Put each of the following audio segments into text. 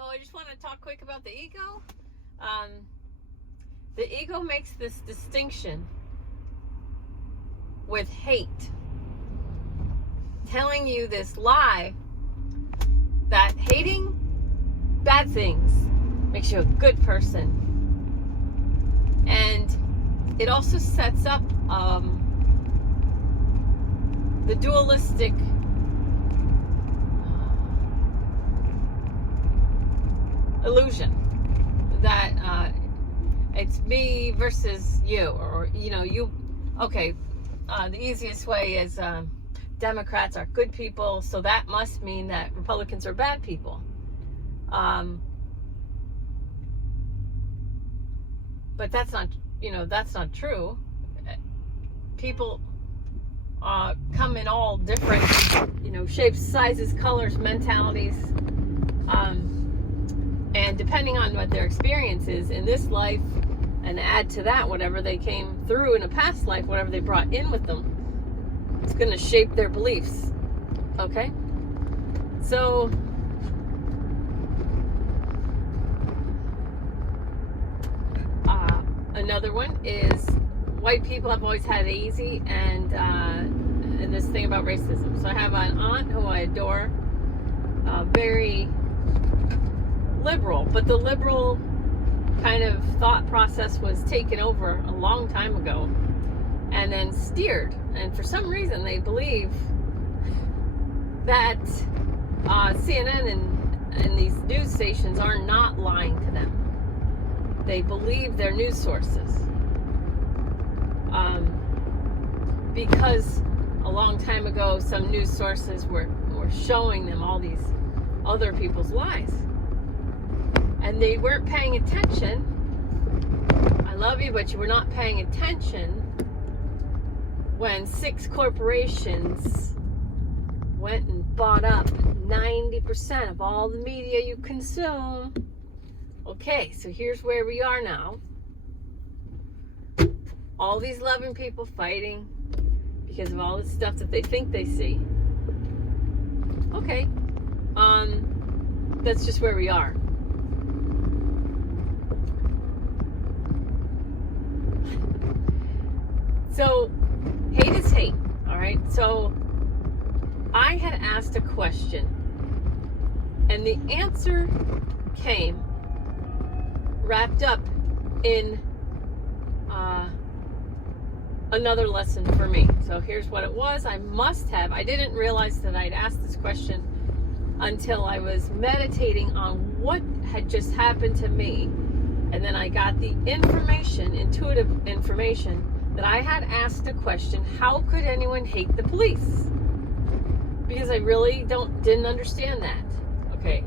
So I just want to talk quick about the ego. The ego makes this distinction with hate, telling you this lie that hating bad things makes you a good person. And it also sets up the dualistic illusion that it's me versus you, or you. Okay, the easiest way is Democrats are good people, so that must mean that Republicans are bad people. But that's not true. People come in all different, shapes, sizes, colors, mentalities, and depending on what their experience is in this life, and add to that whatever they came through in a past life, whatever they brought in with them, it's going to shape their beliefs. Okay? So another one is white people have always had it easy, and this thing about racism. So I have an aunt who I adore, very liberal, but the liberal kind of thought process was taken over a long time ago and then steered. And for some reason, they believe that CNN and these news stations are not lying to them. They believe their news sources. Because a long time ago, some news sources were showing them all these other people's lies. And they weren't paying attention. I love you, but you were not paying attention when 6 corporations went and bought up 90% of all the media you consume. Okay, so here's where we are now. All these loving people fighting because of all the stuff that they think they see. Okay, that's just where we are. So, hate is hate, all right? So, I had asked a question, and the answer came wrapped up in another lesson for me. So, here's what it was. I didn't realize that I'd asked this question until I was meditating on what had just happened to me. And then I got the information, intuitive information, that I had asked a question: how could anyone hate the police? Because I really didn't understand that. Okay.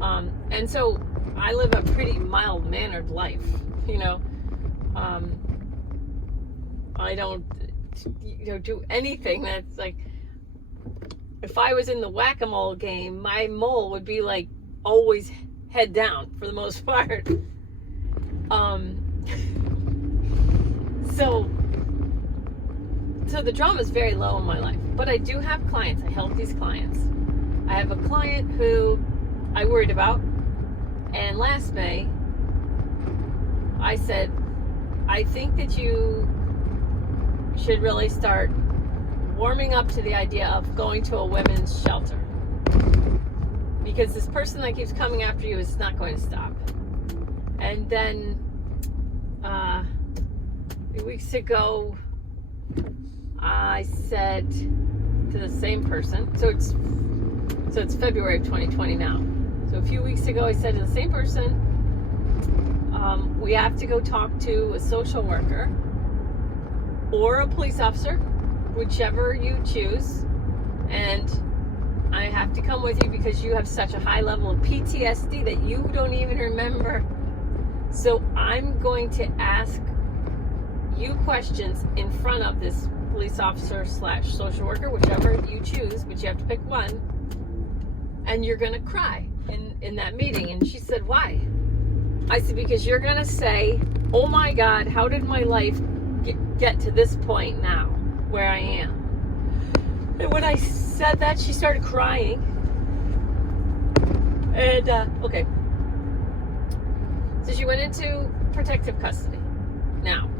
And so I live a pretty mild-mannered life, I don't, do anything that's like, if I was in the whack-a-mole game, my mole would be like always head down for the most part. So the drama is very low in my life, but I do have clients. I help these clients. I have a client who I worried about, and last May I said, I think that you should really start warming up to the idea of going to a women's shelter, because this person that keeps coming after you is not going to stop. And then a few weeks ago, I said to the same person, so it's February of 2020 now. So a few weeks ago, I said to the same person, we have to go talk to a social worker or a police officer, whichever you choose, and I have to come with you because you have such a high level of PTSD that you don't even remember. So I'm going to ask you questions in front of this police officer / social worker, whichever you choose, but you have to pick one, and you're going to cry in that meeting. And she said, why? I said, because you're going to say, oh my God, how did my life get to this point now where I am? And when I said that, she started crying. And, okay. So she went into protective custody. Now,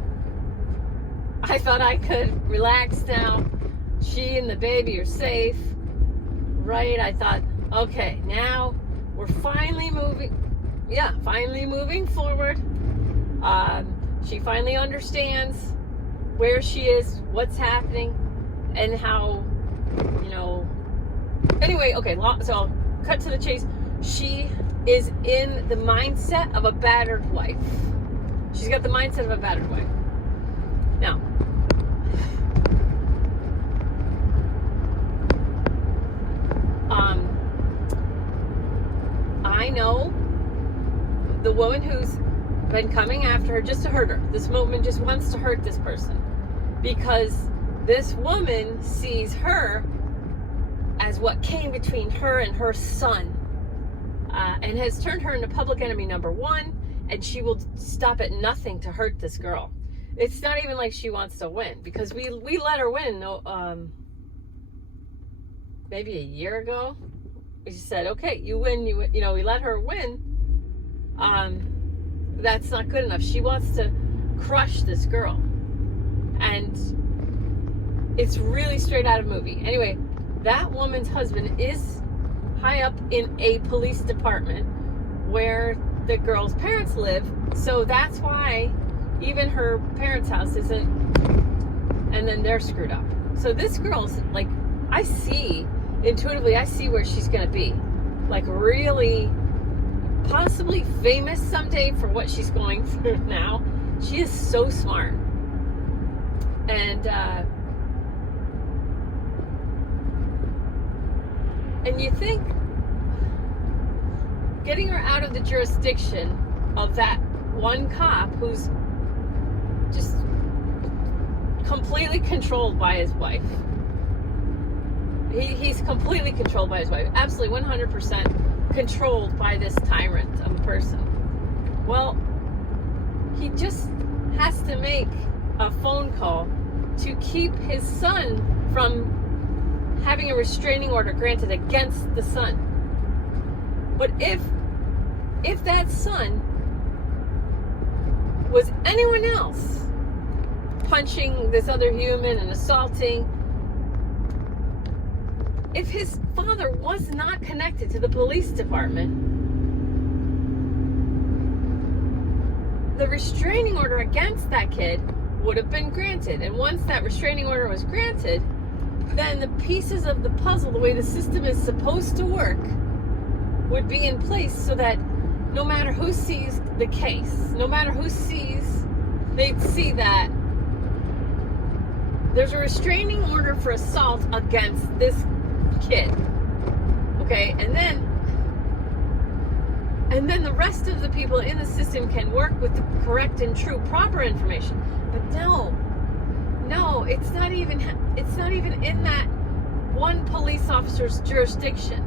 I thought I could relax now. She and the baby are safe, right? I thought, okay, now we're finally moving forward. She finally understands where she is, what's happening, and how, anyway, okay, so I'll cut to the chase. She is in the mindset of a battered wife. She's got the mindset of a battered wife. Now, I know the woman who's been coming after her just to hurt her. This woman just wants to hurt this person because this woman sees her as what came between her and her son, and has turned her into public enemy number one, and she will stop at nothing to hurt this girl. It's not even like she wants to win, because we let her win maybe a year ago. We said, okay, you win, we let her win. That's not good enough. She wants to crush this girl. And it's really straight out of movie. Anyway, that woman's husband is high up in a police department where the girl's parents live. So that's why even her parents' house isn't, and then they're screwed up. So this girl's like, intuitively, I see where she's going to be. Like really, possibly famous someday for what she's going through now. She is so smart. And you think getting her out of the jurisdiction of that one cop who's just completely controlled by his wife. He's completely controlled by his wife. Absolutely 100% controlled by this tyrant of a person. Well, he just has to make a phone call to keep his son from having a restraining order granted against the son. But if that son was anyone else punching this other human and assaulting, if his father was not connected to the police department, the restraining order against that kid would have been granted. And once that restraining order was granted, then the pieces of the puzzle, the way the system is supposed to work, would be in place so that no matter who sees the case, no matter who sees, they'd see that there's a restraining order for assault against this kid. Okay, and then the rest of the people in the system can work with the correct and true proper information. But no, it's not even in that one police officer's jurisdiction.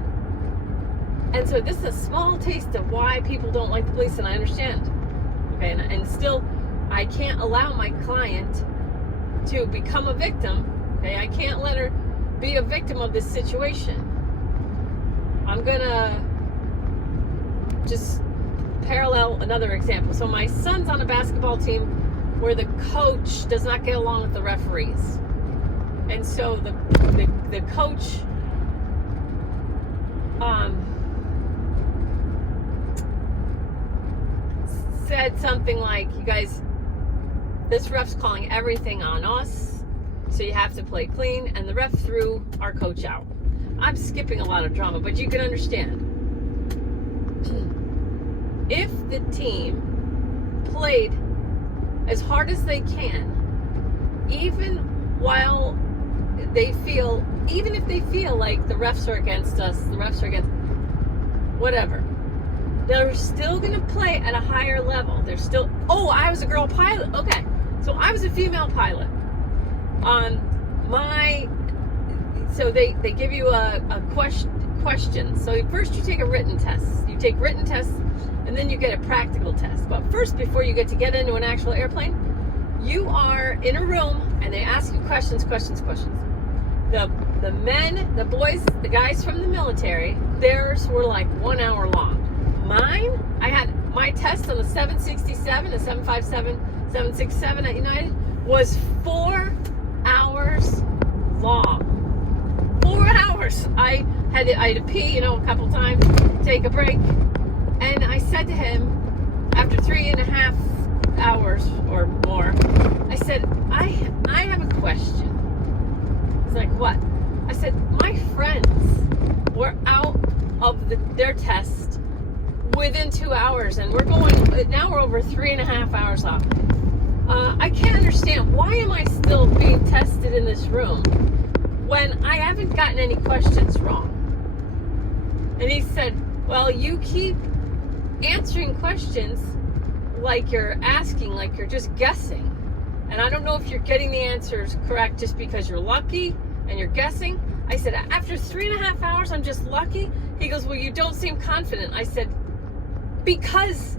And so this is a small taste of why people don't like the police, and I understand. Okay, and still, I can't allow my client to become a victim. Okay, I can't let her be a victim of this situation. I'm gonna just parallel another example. So my son's on a basketball team where the coach does not get along with the referees. And so the coach said something like, you guys, this ref's calling everything on us, so you have to play clean, and the ref threw our coach out. I'm skipping a lot of drama, but you can understand. If the team played as hard as they can, even if they feel like the refs are against us, whatever, they're still going to play at a higher level. They're still, I was a girl pilot. Okay, so I was a female pilot. So they give you a question. So first you take a written test. You take written tests, and then you get a practical test. But first, before you get into an actual airplane, you are in a room, and they ask you questions. The the boys, the guys from the military, theirs were like 1 hour long. Mine, I had my test on the 767, the 757, 767 at United was 4 hours long. 4 hours. I had to pee, a couple times, take a break. And I said to him, after 3.5 hours or more, I said, I have a question. He's like, what? I said, my friends were out of their test within 2 hours, and now we're over 3.5 hours off. I can't understand, why am I still being tested in this room when I haven't gotten any questions wrong? And he said, well, you keep answering questions like you're asking, like you're just guessing. And I don't know if you're getting the answers correct just because you're lucky and you're guessing. I said, after 3.5 hours, I'm just lucky? He goes, well, you don't seem confident. I said, because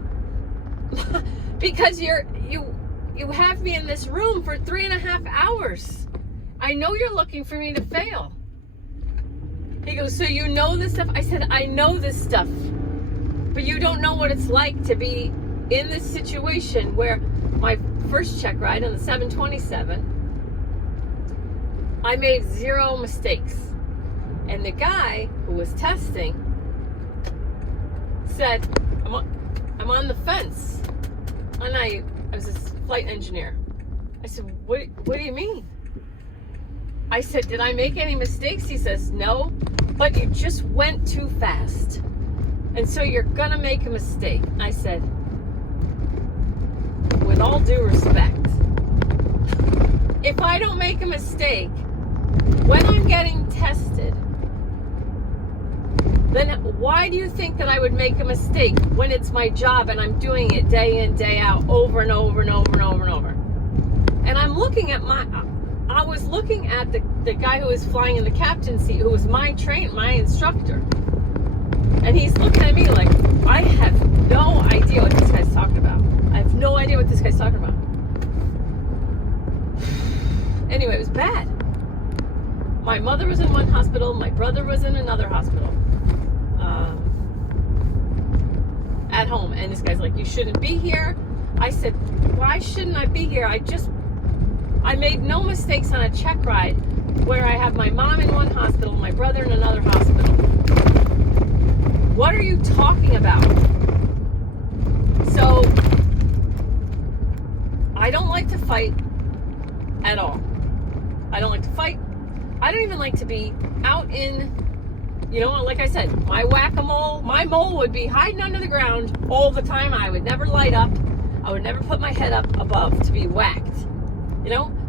you have me in this room for 3.5 hours. I know you're looking for me to fail. He goes, so you know this stuff? I said, I know this stuff, but you don't know what it's like to be in this situation where my first check ride on the 727, I made 0 mistakes. And the guy who was testing said, I'm on the fence. And I was a flight engineer. I said, what do you mean? I said, did I make any mistakes? He says, no, but you just went too fast. And so you're gonna make a mistake. I said, with all due respect, if I don't make a mistake when I'm getting tested, then why do you think that I would make a mistake when it's my job and I'm doing it day in, day out, over and over and over and over and over? And I was looking at the guy who was flying in the captain's seat, who was my instructor. And he's looking at me like, I have no idea what this guy's talking about. I have no idea what this guy's talking about. Anyway, it was bad. My mother was in one hospital, my brother was in another hospital. At home. And this guy's like, you shouldn't be here. I said, why shouldn't I be here? I made no mistakes on a check ride where I have my mom in one hospital, my brother in another hospital. What are you talking about? So, I don't like to fight at all. I don't like to fight. I don't even like to be out in, like I said, my whack-a-mole, my mole would be hiding under the ground all the time. I would never light up. I would never put my head up above to be whacked.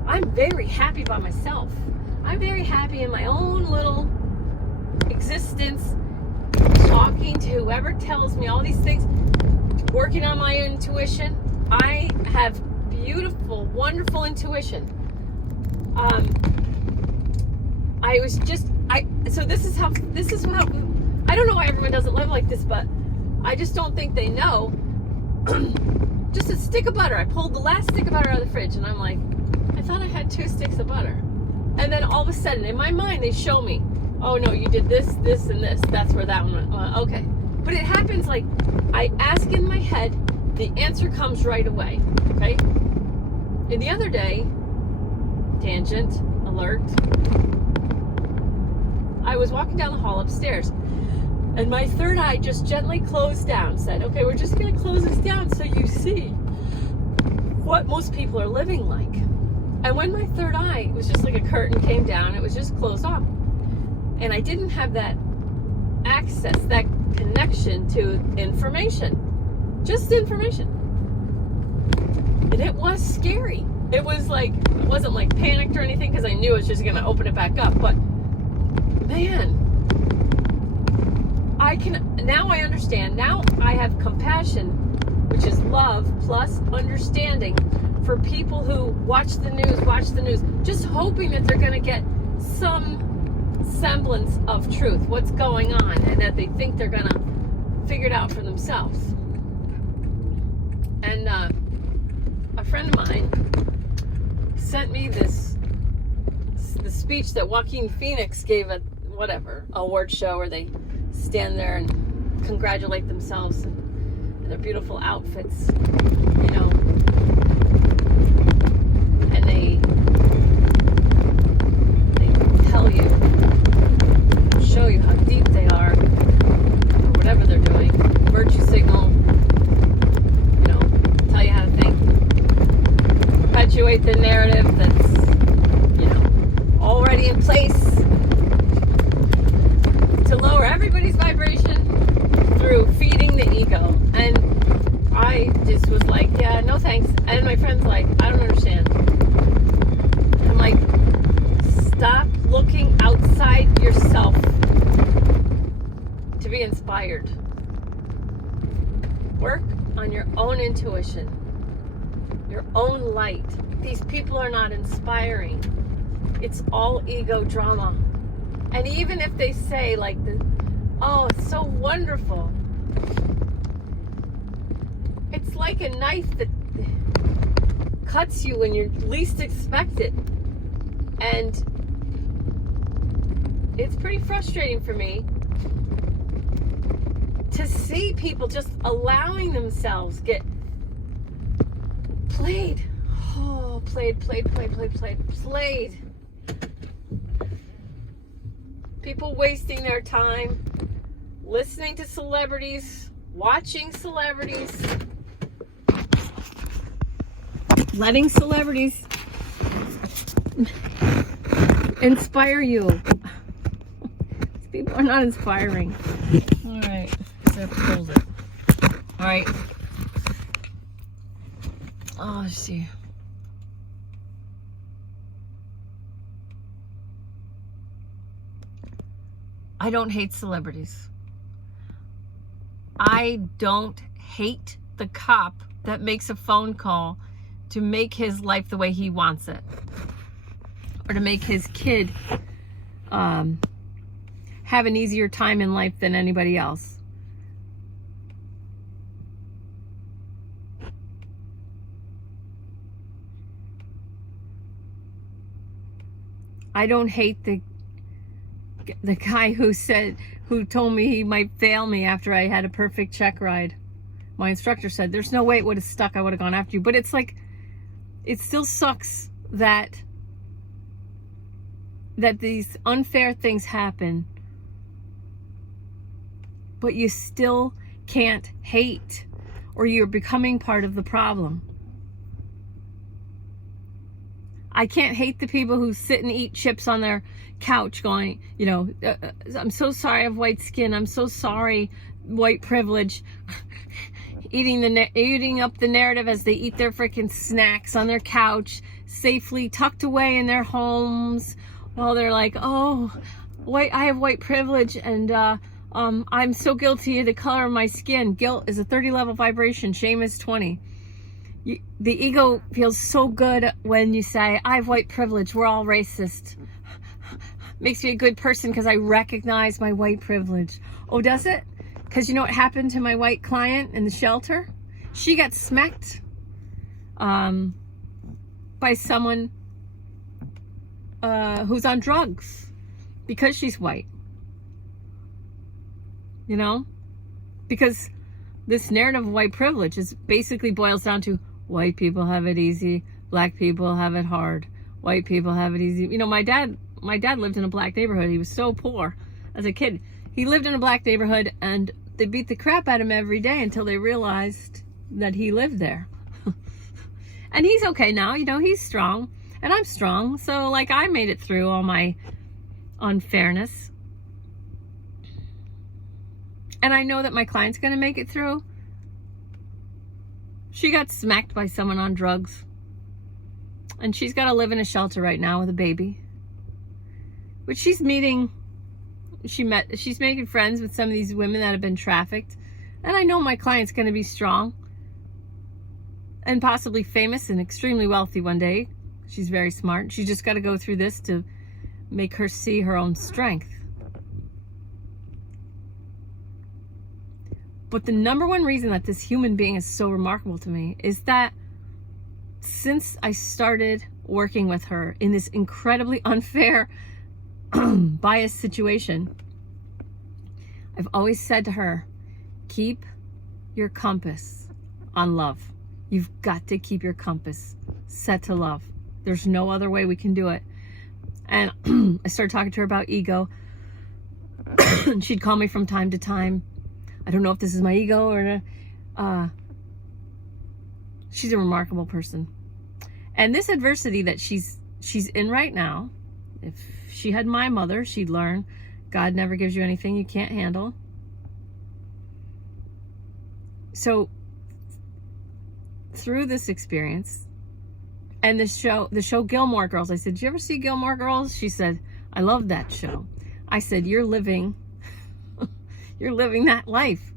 I'm very happy by myself. I'm very happy in my own little existence, talking to whoever tells me all these things, working on my intuition. I have beautiful, wonderful intuition. This is how, I don't know why everyone doesn't live like this, but I just don't think they know. Just a stick of butter. I pulled the last stick of butter out of the fridge and I'm like, I thought I had 2 sticks of butter. And then all of a sudden, in my mind, they show me, oh no, you did this, this, and this. That's where that one went. Okay. But it happens like, I ask in my head, the answer comes right away. Okay? And the other day, tangent, alert, I was walking down the hall upstairs, and my third eye just gently closed down, said, okay, we're just going to close this down so you see what most people are living like. And when my third eye, it was just like a curtain came down, it was just closed off. And I didn't have that access, that connection to information. Just information. And it was scary. It was like, it wasn't like panicked or anything because I knew it was just going to open it back up. But man, now I understand. Now I have compassion, which is love plus understanding for people who watch the news, just hoping that they're going to get some semblance of truth, what's going on, and that they think they're going to figure it out for themselves. And a friend of mine sent me this the speech that Joaquin Phoenix gave at whatever award show where they stand there and congratulate themselves in their beautiful outfits, you know, and they tell you, show you how deep they are, or whatever they're doing, virtue signal, you know, tell you how to think, perpetuate the narrative that's, you know, already in place to lower everybody's vibration through feeding the ego. And I just was like, yeah, no thanks. And my friend's like, I don't understand. I'm like, stop looking outside yourself to be inspired. Work on your own intuition, your own light. These people are not inspiring. It's all ego drama. And even if they say like, oh, it's so wonderful. It's like a knife that cuts you when you least expect it. And it's pretty frustrating for me to see people just allowing themselves get played. Oh, played. People wasting their time listening to celebrities, watching celebrities, letting celebrities inspire you. These people are not inspiring. All right, so I have to hold it. All right. Oh, let's see. I don't hate celebrities. I don't hate the cop that makes a phone call to make his life the way he wants it, or to make his kid have an easier time in life than anybody else. I don't hate the guy who told me he might fail me after I had a perfect check ride. My instructor said, there's no way it would have stuck. I would have gone after you. But it's like, it still sucks that these unfair things happen, but you still can't hate, or you're becoming part of the problem. I can't hate the people who sit and eat chips on their couch going, you know, I'm so sorry I have white skin. I'm so sorry, white privilege. Eating up the narrative as they eat their freaking snacks on their couch, safely tucked away in their homes, while they're like, oh, I have white privilege, and I'm so guilty of the color of my skin. Guilt is a 30-level vibration. Shame is 20. The ego feels so good when you say, I have white privilege. We're all racist. Makes me a good person because I recognize my white privilege. Oh, does it? Because you know what happened to my white client in the shelter? She got smacked by someone who's on drugs because she's white. You know? Because this narrative of white privilege is basically boils down to white people have it easy, black people have it hard. White people have it easy. You know, my dad lived in a black neighborhood. He was so poor as a kid. He lived in a black neighborhood, and they beat the crap out of him every day until they realized that he lived there. And he's okay now, you know, he's strong, and I'm strong. So, like, I made it through all my unfairness. And I know that my client's going to make it through. She got smacked by someone on drugs. And she's got to live in a shelter right now with a baby. But she's making friends with some of these women that have been trafficked. And I know my client's going to be strong and possibly famous and extremely wealthy one day. She's very smart. She's just got to go through this to make her see her own strength. But the number one reason that this human being is so remarkable to me is that since I started working with her in this incredibly unfair, biased situation, I've always said to her, keep your compass on love. You've got to keep your compass set to love. There's no other way we can do it. And I started talking to her about ego. She'd call me from time to time. I don't know if this is my ego or she's a remarkable person. And this adversity that she's in right now, if she had my mother, she'd learn God never gives you anything you can't handle. So through this experience and the show Gilmore Girls, I said, did you ever see Gilmore Girls? She said, I love that show. I said, you're living that life.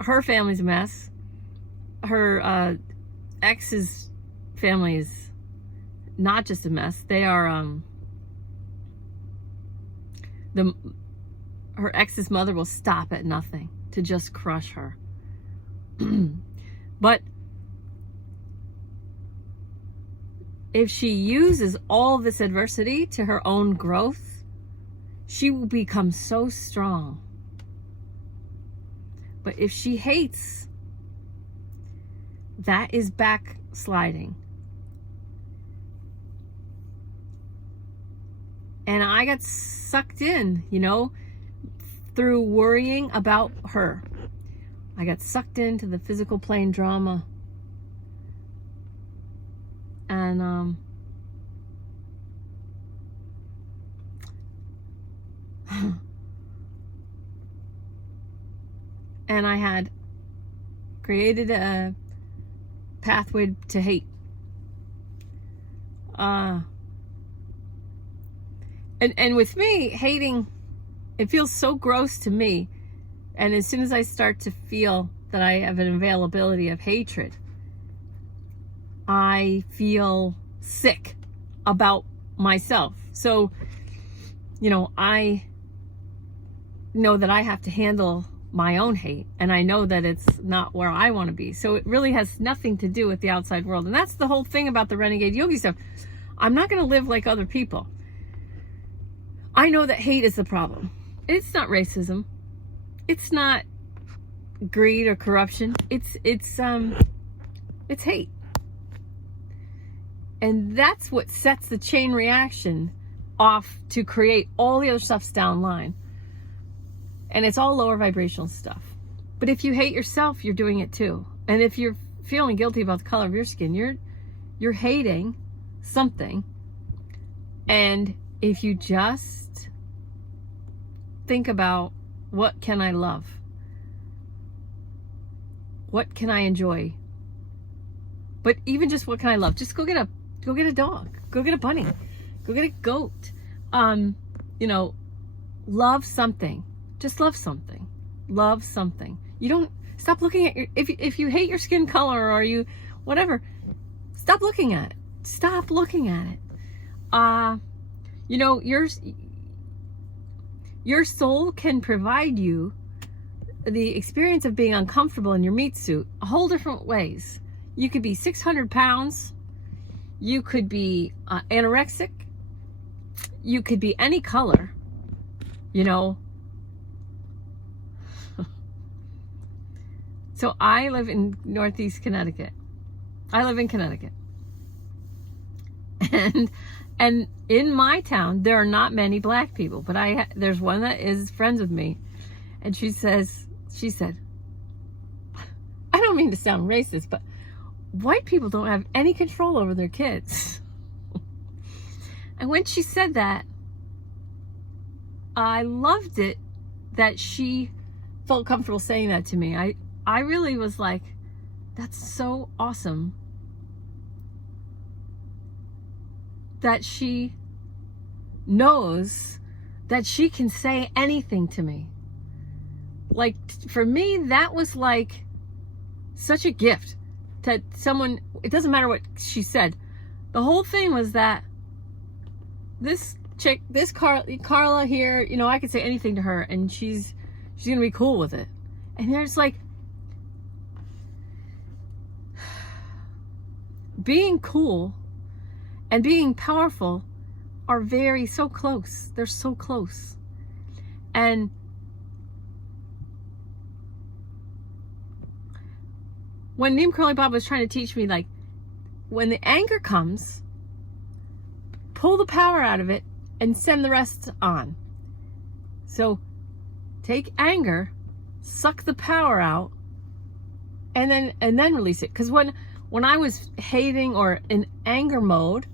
Her family's a mess. Her ex's family is not just a mess. They are her ex's mother will stop at nothing to just crush her. But if she uses all this adversity to her own growth, she will become so strong. But if she hates, that is backsliding. And I got sucked in, through worrying about her. I got sucked into the physical plane drama. And and I had created a pathway to hate. And with me, hating, it feels so gross to me. And as soon as I start to feel that I have an availability of hatred, I feel sick about myself. So, I know that I have to handle my own hate, and I know that it's not where I want to be. So it really has nothing to do with the outside world. And that's the whole thing about the renegade yogi stuff. I'm not going to live like other people. I know that hate is the problem. It's not racism. It's not greed or corruption. It's hate. And that's what sets the chain reaction off to create all the other stuffs downline. And it's all lower vibrational stuff. But if you hate yourself, you're doing it too. And if you're feeling guilty about the color of your skin, you're hating something. And if you just think about, what can I love? What can I enjoy? But even just what can I love? Just go get a dog. Go get a bunny. Go get a goat. Love something. Just love something. Love something. You don't stop looking at if you hate your skin color or you whatever, stop looking at it. Stop looking at it. Your soul can provide you the experience of being uncomfortable in your meat suit a whole different ways. You could be 600 pounds. You could be anorexic. You could be any color. So I live in Northeast Connecticut. I live in Connecticut. And in my town, there are not many black people, but there's one that is friends with me. And she said, I don't mean to sound racist, but white people don't have any control over their kids. And when she said that, I loved it that she felt comfortable saying that to me. I really was like, that's so awesome that she knows that she can say anything to me. Like, for me, that was like such a gift to someone. It doesn't matter what she said. The whole thing was that this chick, this Carla here, I could say anything to her and she's gonna be cool with it. And there's like, being cool and being powerful are so close. They're so close. And when Neem Curly Bob was trying to teach me, like, when the anger comes, pull the power out of it and send the rest on. So take anger, suck the power out, and then release it. Because when I was hating or in anger mode,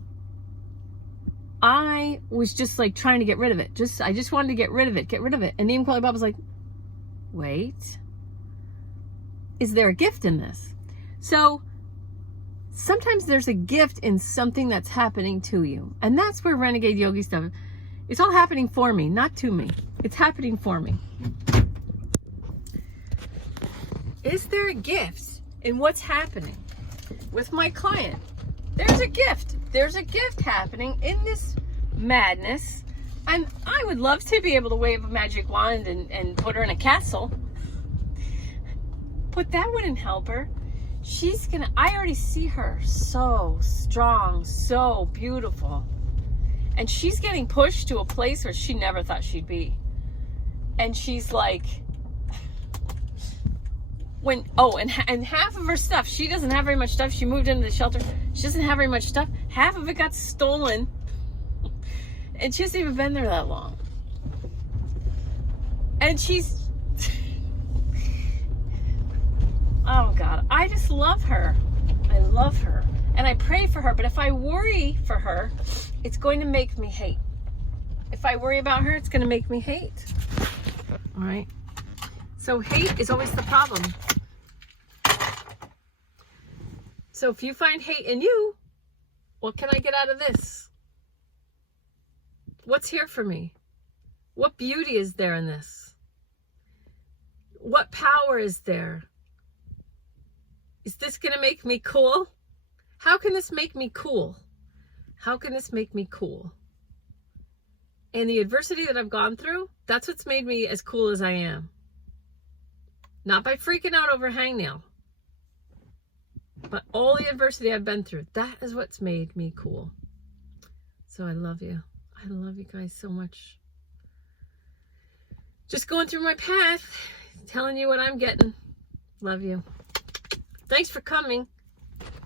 I was just like trying to get rid of it. I just wanted to get rid of it. And Neem Curly Bob was like, wait, is there a gift in this? So sometimes there's a gift in something that's happening to you. And that's where Renegade Yogi stuff, it's all happening for me, not to me. It's happening for me. Is there a gift in what's happening with my client? There's a gift. There's a gift happening in this madness. And I would love to be able to wave a magic wand and put her in a castle. But that wouldn't help her. I already see her so strong, so beautiful. And she's getting pushed to a place where she never thought she'd be. And she's like, and half of her stuff, she doesn't have very much stuff. She moved into the shelter. She doesn't have very much stuff. Half of it got stolen. And she hasn't even been there that long. And she's, oh God, I just love her. I love her. And I pray for her. But if I worry for her, it's going to make me hate. If I worry about her, it's going to make me hate. All right. So hate is always the problem. So if you find hate in you, what can I get out of this? What's here for me? What beauty is there in this? What power is there? Is this going to make me cool? How can this make me cool? How can this make me cool? And the adversity that I've gone through, that's what's made me as cool as I am. Not by freaking out over hangnail, but all the adversity I've been through, that is what's made me cool. So I love you. I love you guys so much. Just going through my path, telling you what I'm getting. Love you. Thanks for coming.